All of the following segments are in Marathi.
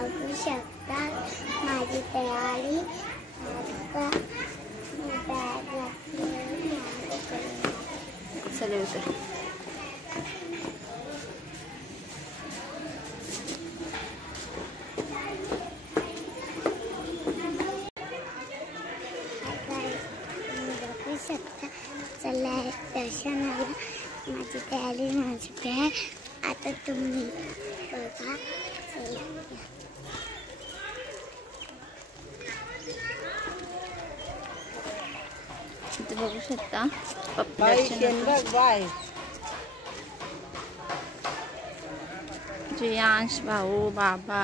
बघू शकता माझी तयारी आता बॅग चले उतर. बघू शकता चला दर्शनाला माझी तयारी माझी बॅग आता तुम्ही बघा. चला इथे बघू शकता जियांश, भाऊ, बाबा,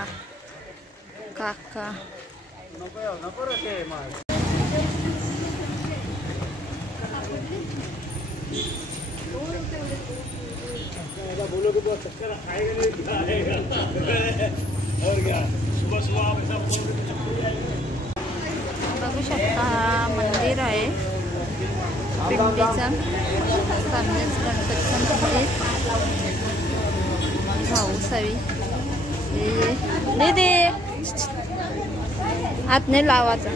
काका. बोलो कि बहुत चक्कर आएगा नहीं और क्या सुबह सुबह आप ऐसा बघू शकता हा मंदिर आहे पिंपरीचं. सामनेच गणपतीचं मंदिर. भाऊ सवी दीदी हात नाही लावायचा.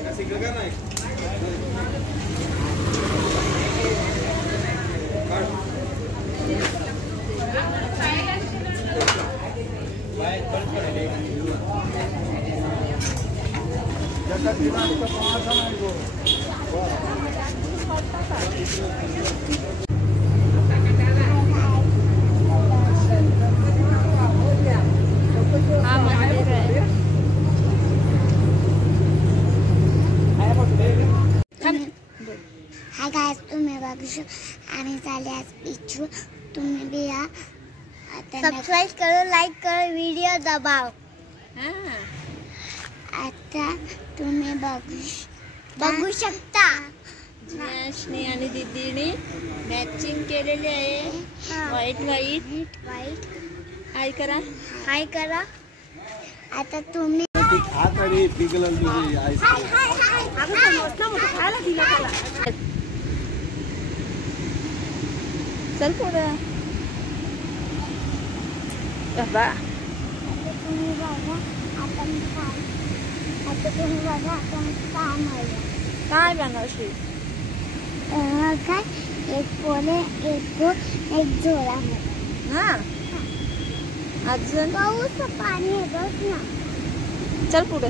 हाय गाइस, तुम्ही बघू शकता आम्ही चालले आज पिचू. तुम्ही भी या. सबस्क्राइब करो, लाइक करो, वीडियो दबाव. आता तुम्ही बघू शकता जियांशने आणि दीदीने मॅचिंग केलेली आहे. व्हाईट व्हाईट वाईट. हाय करा, हाय करा. आता तुम्ही चल पुढं बाबा. तुम्ही बघा आता मी काय. आता तुम्ही बघा आता मी काय म्हणलं. काय बनवशील? काय एक पोले एक गो एक झोळा. हा अजून पाऊस पाणी येतच ना. चल पुढे.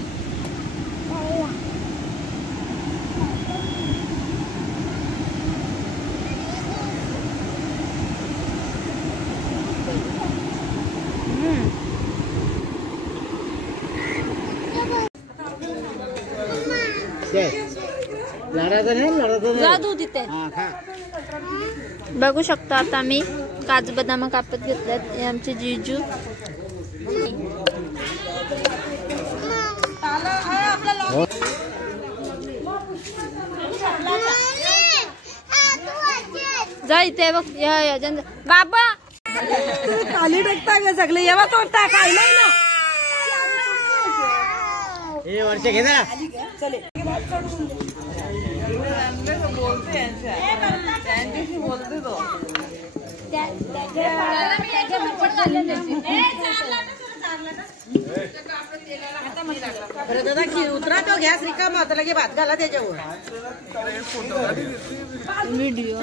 जादू तिथे बघू शकतो. आता आम्ही काजू बदाम कापत घेतल्यात. हे आमचे जीजू. जा इथे बघ. बाबा खाली टाकता सगळे येवा तोडता काय नाही ना. ये वर्ष घे ना. चले बोलते तो दादा की उतरा तो गॅस रिकामा आता लगे भात घाला त्याच्यावर. व्हिडिओ